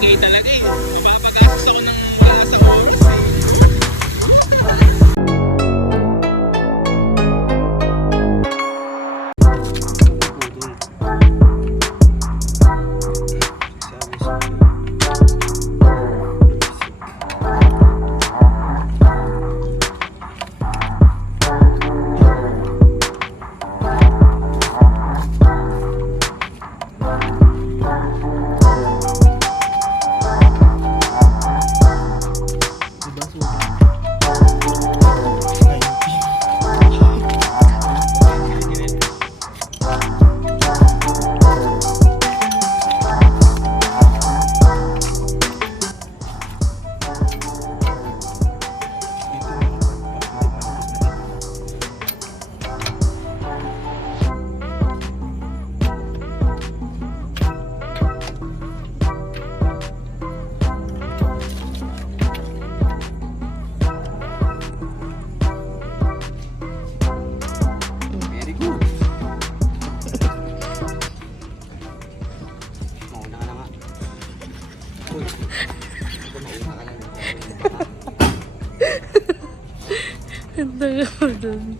CK talaga eh. Mapapagastos ako ng wala sa oras eh. Taga mo dun.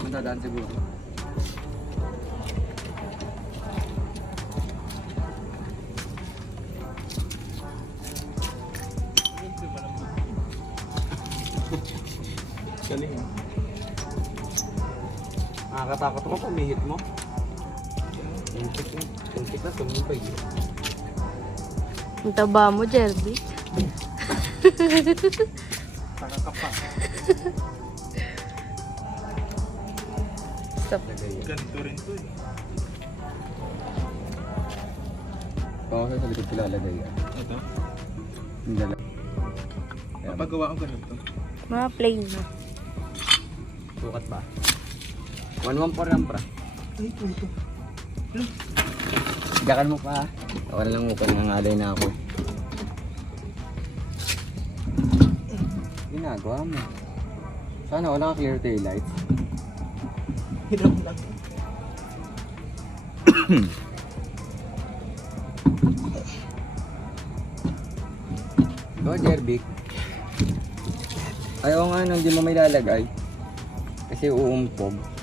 Matadaan siguro. Nakakatakot ako pumihit mo. Tuntik na. Tuntik na tumibay. Ang taba mo, Jerby. Taka ka pa. Stop. Ganito rin to eh. Oo, sa likod ko lalagay yan. Ito. Yung dala. Papagawa ko ganito. Mga plain na. Sukat ba? 114 lang, pra. Ay, puto. Gakan mo pa. Wala lang upang nangalay na ako. Ginagawa mo. Sana wala ka clear taillights. Hirap lang. Go, Jerbic. Ayaw nga nang di mo may lalagay. Kasi uumpog.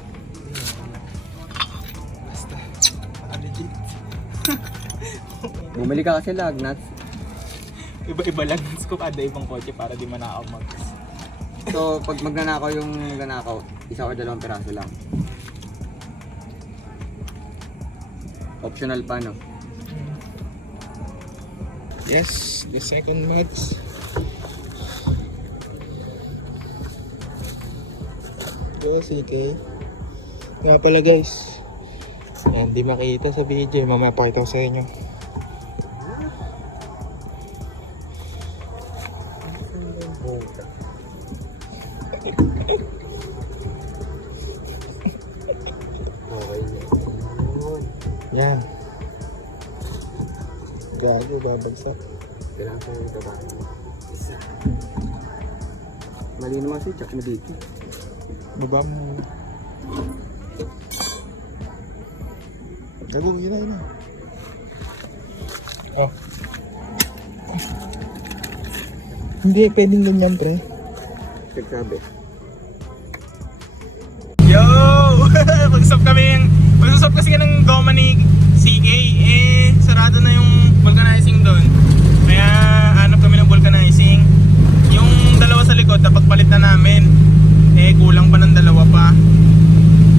Bumili ka kasi lag nuts. Iba-iba lang yung scoop kada ibang kotse para di manakaw mag... So, pag magnanakaw yung nanakaw, isa or dalawang piraso lang. Optional pa, no? Yes, the second match. Go, CK. Nga pala guys. Ayan, di makita sa video. Mamapakita ko sa inyo. Okay. Yan. Gago, babagsak. Kailangan ko yung babae. Isa. Mali naman si Chuck mo dito. Baba mo. Gago, na, na. Oh. Hindi, pwedeng ganyan, pre. Nagsabi. Yo! Mag-stop kami yung... Mag-stop kasi ng goma ni CK. Eh, sarado na yung vulcanizing doon. Kaya, hanap kami ng vulcanizing. Yung dalawa sa likod, dapat palit na namin. Eh, kulang pa ng dalawa pa.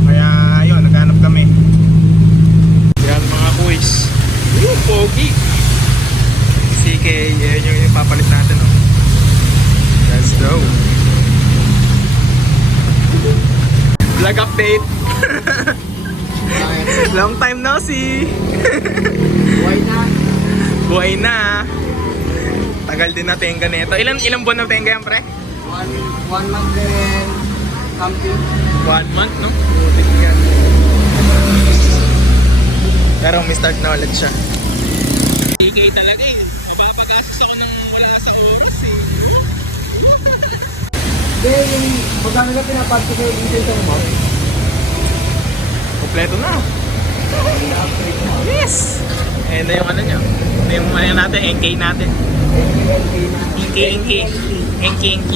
Kaya, ayun, naghanap kami. Yan mga kuys. Woo, pogi! CK, yan yung ipapalit natin, oh. Let's go! Vlog update! Long time no see! Why na? Buhay na! Tagal din na tenga nito. Ilan ilang buwan na tenga yan, pre? One, one month din. Something. One month, no? Pero may start na ulit siya. TK talaga eh. Yung magkano na pinaparte kayo dito sa mo? Kompleto na. Yes! Eh, na yung ano niya. Ito yung ano natin, NK natin. NK, NK. NK, NK.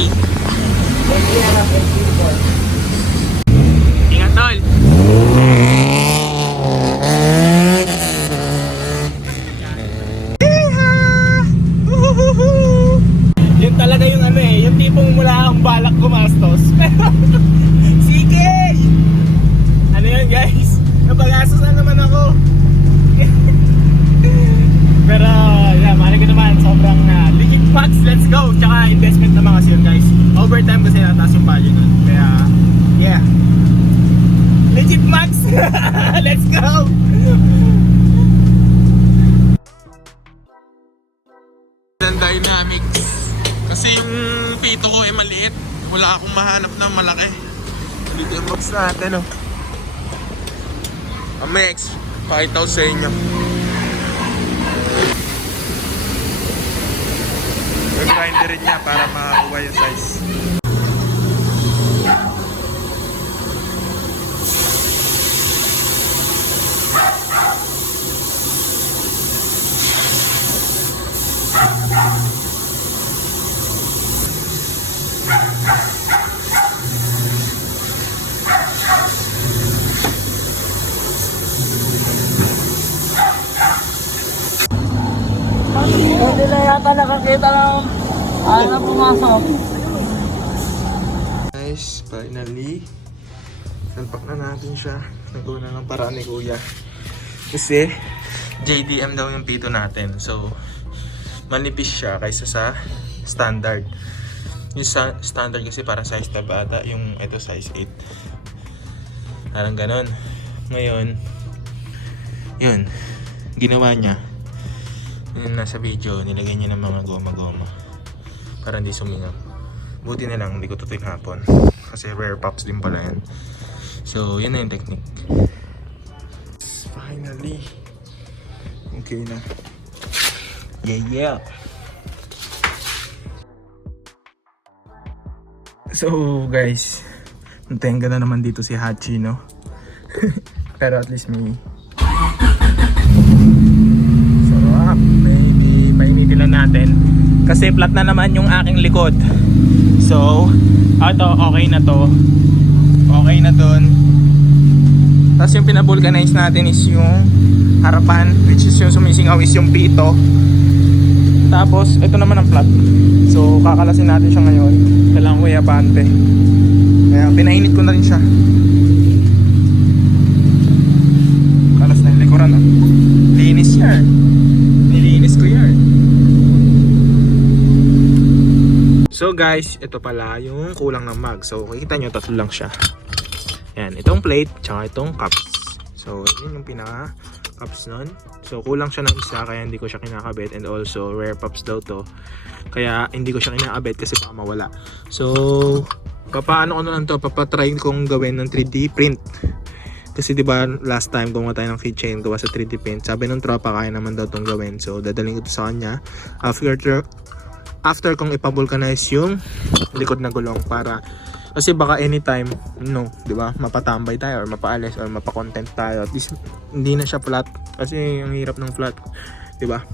Ingat, tol. Yun talaga yung ano eh, yung tipong mula ang balak gumastos. Pero, sige! Ano yun guys? Napagastos na naman ako. Pero, yeah, mali ko naman, sobrang uh, legit max, let's go! Tsaka investment naman kasi yun guys. Overtime kasi nataas yung value nun. Kaya, yeah. Legit max! let's go! Dynamics. Kasi yung pito ko ay maliit. Wala akong mahanap na malaki. Dito yung box natin, oh. Amex, pakita ko sa inyo. Yung grinder niya para makakuha yung size. Hindi na yata nakakita ng ano pumasok. Guys, finally, salpak na natin siya. Nagawa na ng paraan ni Kuya. Kasi, JDM daw yung pito natin. So, manipis siya kaysa sa standard. Yung sa standard kasi para size tab ata, yung ito size 8. Parang ganon. Ngayon, yun, ginawa niya. Yun nasa video, nilagay niya ng mga goma-goma. Para hindi sumingaw. Buti na lang, hindi ko tutuin hapon. Kasi rare pops din pala yan. So, yun na yung technique. Finally. Okay na. Yeah, yeah. So, guys. Natenga na naman dito si Hachi, no? Pero at least may... Sarap. Maybe painitin lang natin. Kasi flat na naman yung aking likod. So, ito, okay na to. Okay na dun. Tapos yung pinabulkanize natin is yung harapan, which is yung sumisingaw is yung pito. Tapos, ito naman ang flat. So, kakalasin natin siya ngayon. Kailangan ko yapante. Kaya, pinainit ko na rin siya. Kalas na yung likuran, ah. Linis yan. Nilinis ko yan. So guys, ito pala yung kulang ng mug. So kikita nyo, tatlo lang siya. Yan, itong plate, tsaka itong cups. So yun yung pinaka cups nun. So kulang siya ng isa kaya hindi ko siya kinakabit and also rare pops daw to. Kaya hindi ko siya kinakabit kasi baka mawala. So papaano ko na lang to, papatry kong gawin ng 3D print. Kasi 'di ba last time gumawa tayo ng keychain gawa sa 3D print. Sabi ng tropa kaya naman daw tong gawin. So dadaling ko to sa kanya. After after kong ipavulcanize yung likod na gulong para kasi baka anytime no, 'di ba? Mapatambay tayo or mapaalis or mapakontent tayo. At least hindi na siya flat kasi ang hirap ng flat, 'di ba?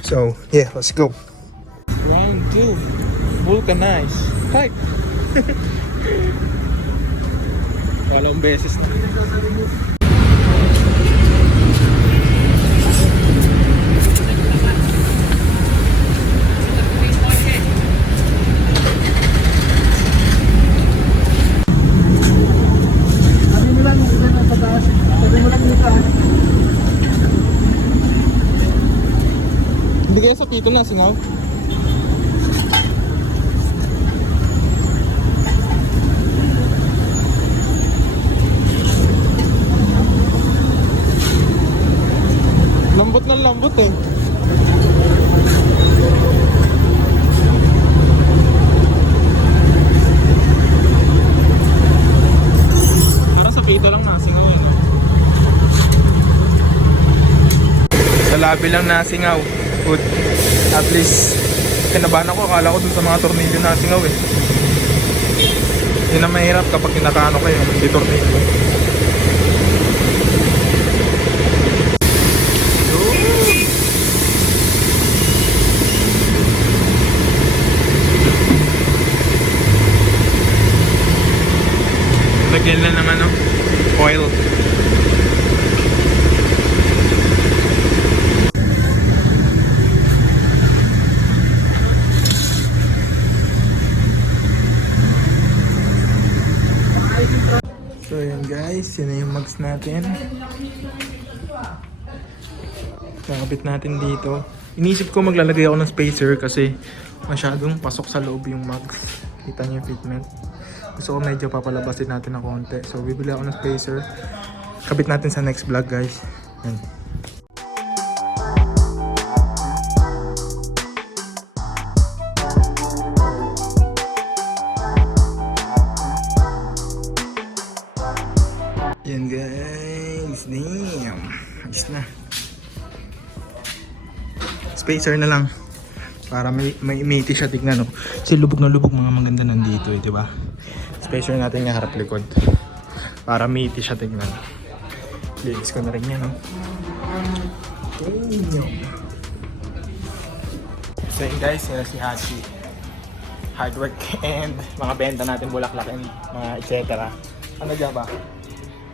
So, yeah, let's go. Round 2. Vulcanize. Type. Dalawang beses na. Sabi mo lang yung isa sa taas. Sabi mo lang yung taas. Hindi kaya sa pito na singaw? Lambot na lambot eh. Para sa pito lang nasingaw eh. no? Labi lang nasingaw. Good. At least, kinabahan ako. Akala ko dun sa mga tornilyo na singaw eh. Yun ang mahirap kapag kinakaano kayo, hindi tornilyo. Yun. Lagyan lang ng ano, oil. So yun guys, yun yung mugs natin. Kakabit natin dito. Inisip ko maglalagay ako ng spacer kasi masyadong pasok sa loob yung mugs. Kita niyo yung fitment. Gusto ko medyo papalabasin natin ng konti. So bibili ako ng spacer. Kabit natin sa next vlog guys. Yan Spacer na lang. Para may, may imiti siya tignan no. Kasi lubog na lubog mga maganda nandito eh, di ba? Spacer natin yung harap likod. Para meaty siya tignan. Linis ko na rin yan no. So yun guys, yun si Hachi. Hard work and mga benta natin bulaklak and mga etc. Ano dyan ba?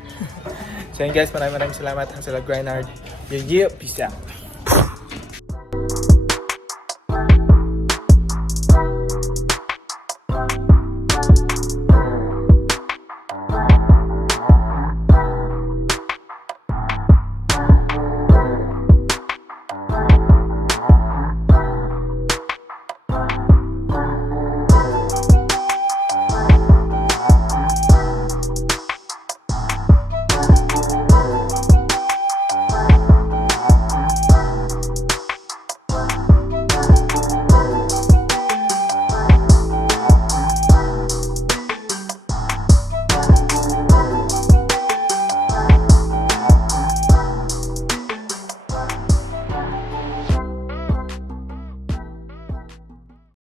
so yun guys, maraming maraming salamat. Ang Salag Grindhard. Yun, peace out.